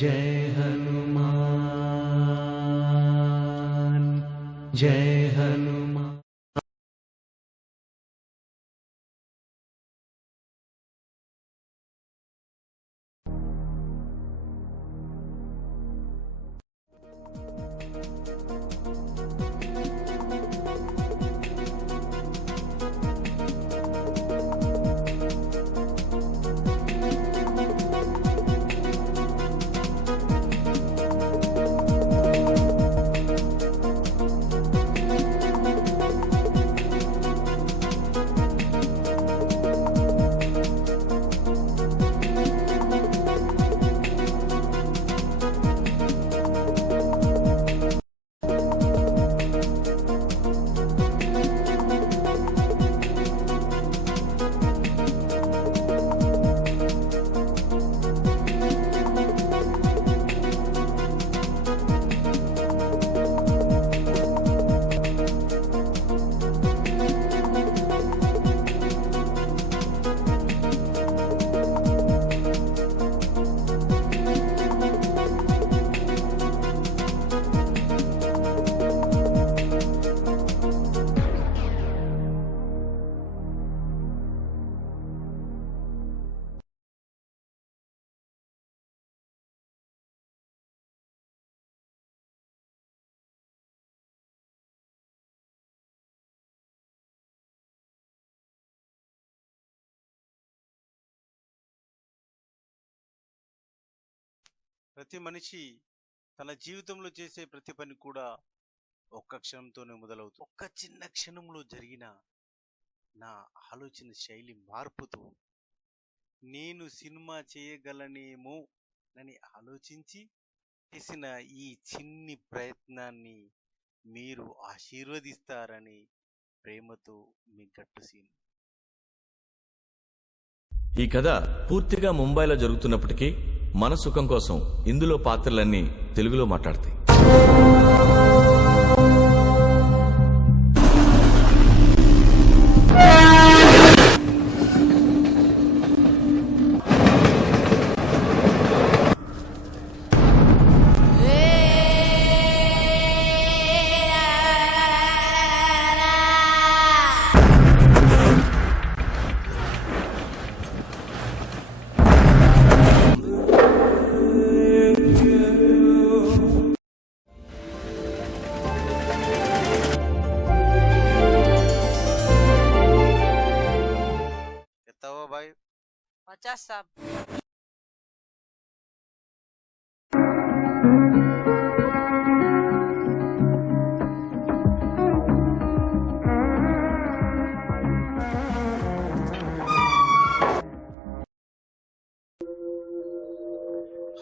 जय हनुमान जय हनुमान। ప్రతి మనిషి తన జీవితంలో చేసే ప్రతి పని కూడా ఒక్క క్షణంతోనే మొదలవుతుంది. ఒక్క చిన్న క్షణంలో జరిగిన నా ఆలోచన శైలి మార్పుతో నేను సినిమా చేయగలనేమో అని ఆలోచించి చేసిన ఈ చిన్ని ప్రయత్నాన్ని మీరు ఆశీర్వదిస్తారని ప్రేమతో మీ గట్టు సీన్. ఈ కథ పూర్తిగా ముంబైలో జరుగుతున్నప్పటికీ మన సుఖం కోసం ఇందులో పాత్రలన్నీ తెలుగులో మాట్లాడతాయి. साहब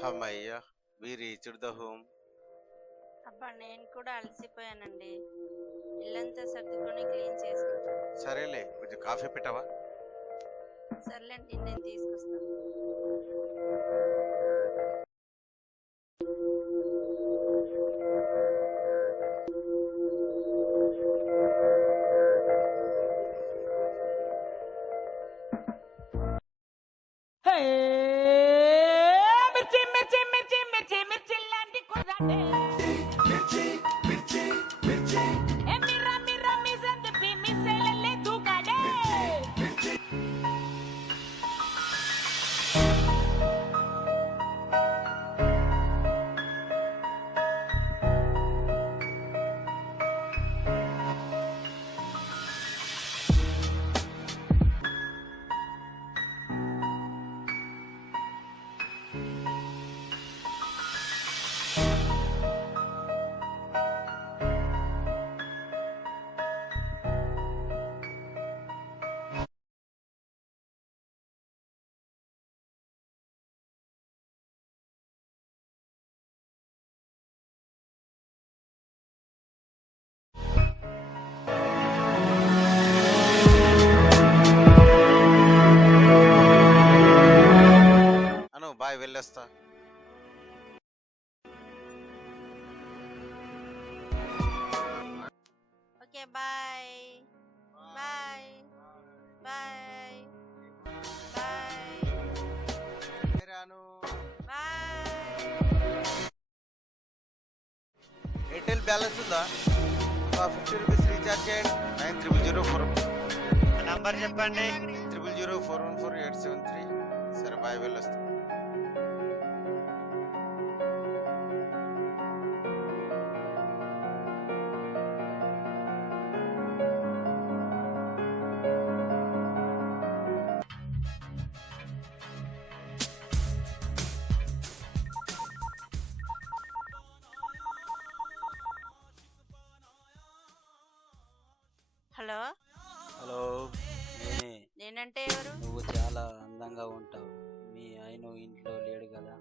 అమ్మయ్యా వి రీచ్డ్ ద హోమ్. అబ్బా నేను కూడా అలసిపోయానండి. ఇల్లంతా సర్దుకొని క్లీన్ చేసుకుంటాను. సరేలే, కొంచెం కాఫీ పెట్టవా? సర్లేండి, నేను తీసుకొస్తాను. మిర్చి మిర్చి మిర్చి మిర్చి మిర్చి లాంటి కుర్రాడే బ్యాలెన్స్ ఉందా? 50 రూపీస్ రీఛార్జ్ చేయండి. 9004 నంబర్ చెప్పండి. 000414873. సరే బాయ్, వెళ్ళొస్తా. హలో, హలో, నేనే. నేనంటే ఎవరు? నువ్వు చాలా అందంగా ఉంటావు. మీ ఆయన ఇంట్లో లేడు కదా,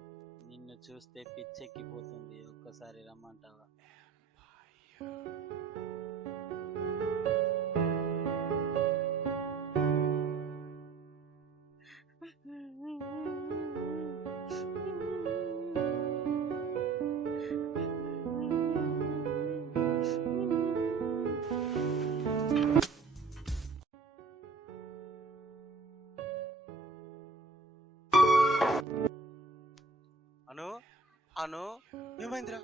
నిన్ను చూస్తే పిచ్చెక్కిపోతుంది. ఒక్కసారి రమ్మంటావా? అను అను ఏమైందిరా?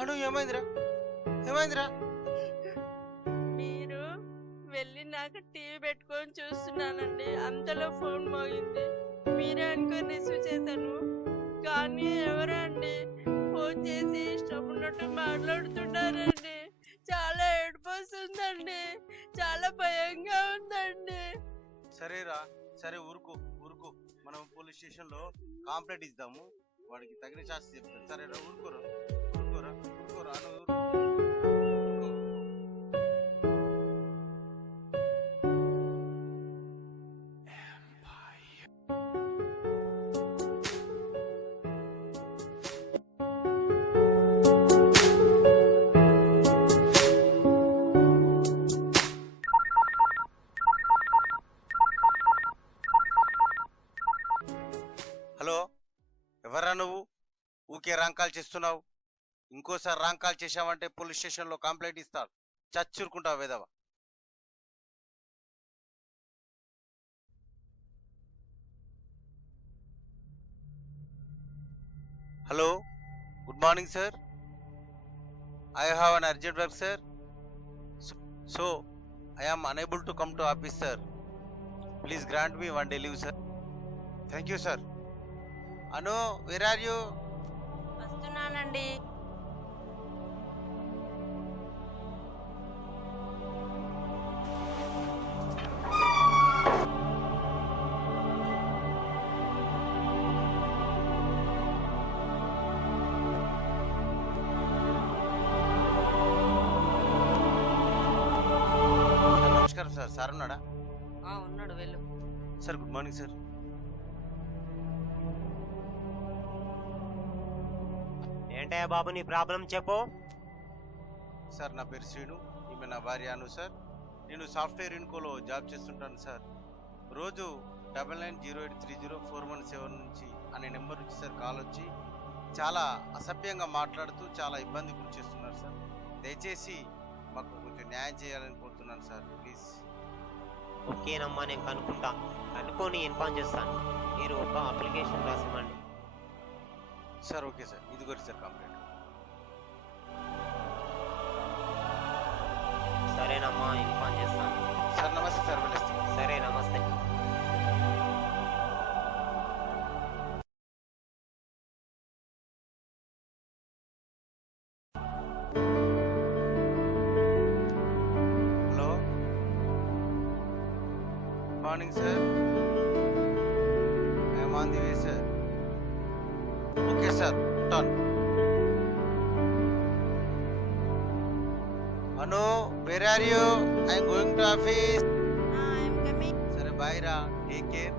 అను ఏమైందిరా? ఏమైందిరా? మీరు వెళ్ళి నాకు టీవీ పెట్టుకొని చూస్తున్నానండి. అంతలో ఫోన్ మోగింది. మీరే అనుకొని రిసీవ్ చేశాను. కానీ ఎవరండి ఫోన్ చేసి ఇష్టం ఉన్నట్టు మాట్లాడుతున్నారండి. చాలా ఏడుపు వస్తుందండి. చాలా భయంగా ఉందండి. సరేరా, సరే ఊరుకో ఊరుకో. మనం పోలీస్ స్టేషన్ లో కంప్లైంట్ ఇద్దాము. వాడికి తగిన శాస్తి చెప్తాను. సరేరా, ఊరుకోరా ఊరుకోరా ఊరుకోరా అను ఊరుకో. హలో, ఎవరా నువ్వు? ఊకే రాంగ్ కాల్ చేస్తున్నావు. ఇంకోసారి రాంగ్ కాల్ చేశావంటే పోలీస్ స్టేషన్ లో కంప్లైంట్ ఇస్తాడు. చచ్చురుకుంటావు వేదవా. Hello, good morning sir. I have an urgent work sir. So I am unable to come to office sir. Please grant me 1 day leave sir. Thank you sir. Anu, where are you? వస్తున్నానండి. నమస్కారం sir. Sir ఉన్నాడా? ఉన్నాడు, వెళ్ళు. Sir good morning sir. ఏంటయ్యా బాబు నీ problem చెప్పు. Sir నా పేరు శ్రీను, ఈమె నా భార్య అను సార్. నేను సాఫ్ట్వేర్ ఇన్కోలో జాబ్ చేస్తుంటాను సార్. రోజు 9908304117 నుంచి అనే నెంబర్ నుంచి సార్ కాల్ వచ్చి చాలా అసభ్యంగా మాట్లాడుతూ చాలా ఇబ్బంది గురి చేస్తున్నారు సార్. దయచేసి మాకు కొంచెం న్యాయం చేయాలని కోరుతున్నాను సార్, ప్లీజ్. ఓకేనమ్మా, నేను కనుక్కొని ఇన్ఫార్మ్ చేస్తాను. మీరు ఒక అప్లికేషన్ రాసివ్వండి. సార్ ఓకే సార్, ఇదిగోటి సార్ కంప్లైంట్. సరేనమ్మా, ఇన్ఫార్మ్ చేస్తాను. సార్ నమస్తే సార్, వెళ్ళేస్తాను. సరే, నమస్తే. Hello, good morning sir. I'm on the way sir. Okay sir, ఉంటాను. Anu, where are you? I'm going to office. I'm coming. సరే బాయ్ రా, టేక్ కేర్.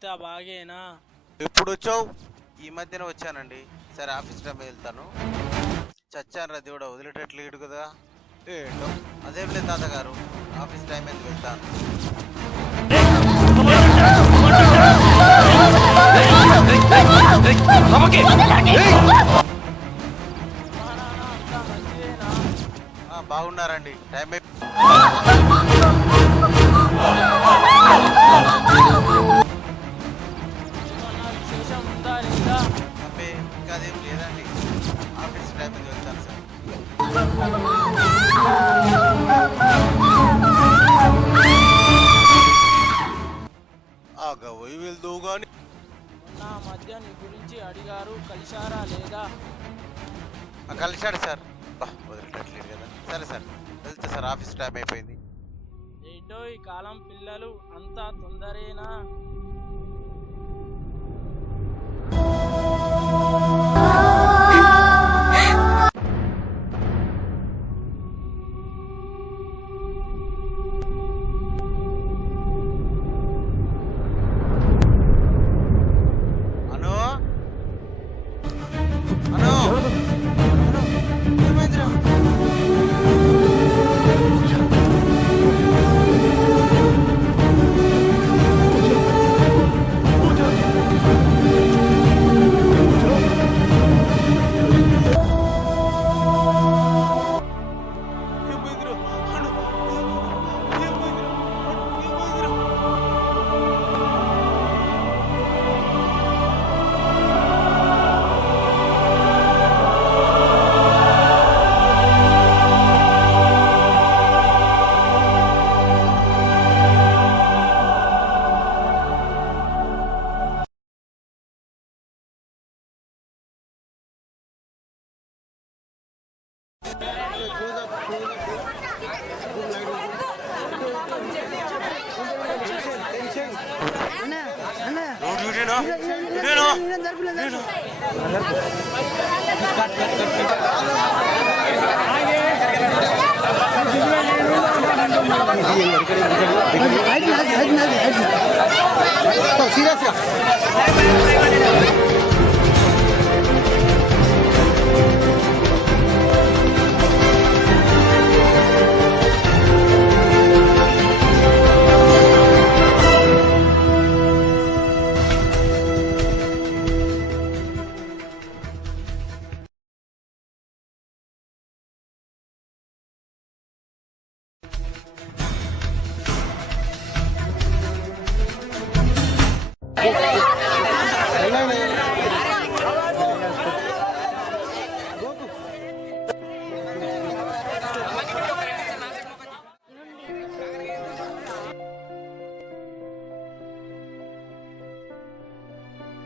అంతా బాగేనా? ఎప్పుడు వచ్చావు? ఈ మధ్యన వచ్చానండి. సరే ఆఫీస్ టైం వెళ్తాను. చచ్చాను రా దేవుడా, వదిలేటట్లేడు కదా. ఏంటో అదేం లేదు తాతగారు, ఆఫీస్ టైం ఎందుకు వెళ్తాను. అంతా మంచిదేనా? బాగున్నారండి. టైం ఏమన్నా విశేషం ఉందా లేదా? అబ్బే ఇంకా అదేం లేదండి. ఆఫీస్ టైం ఎందుకు వెళ్తాను సార్. పోయి వెళ్దు కానీ. మొన్న మధ్య నీ గురించి అడిగారు, కలిశారా లేదా? కలిశాడు సార్. వదిలేటట్లేదు కదా. సరే సార్ వెళ్తే సార్, ఆఫీస్ టైం అయిపోయింది. ఏంటో ఈ కాలం పిల్లలు అంతా తొందరేనా? అను అను ఏమైందిరా? ఏమైందిరా? అను ఏమైందిరా? ఏమైందిరా? ఎవరు వీడేనా? వీడేనా? వీడేనా?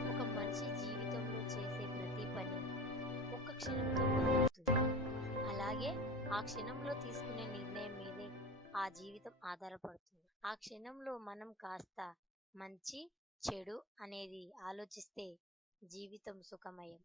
ఒక మనిషి జీవితంలో చేసే ప్రతి పని ఒక్క క్షణంతో మొదలవుతుంది. అలాగే ఆ క్షణంలో తీసుకునే నిర్ణయం మీదే ఆ జీవితం ఆధారపడుతుంది. ఆ క్షణంలో మనం కాస్త మంచి చెడు అనేది ఆలోచిస్తే జీవితం సుఖమయం.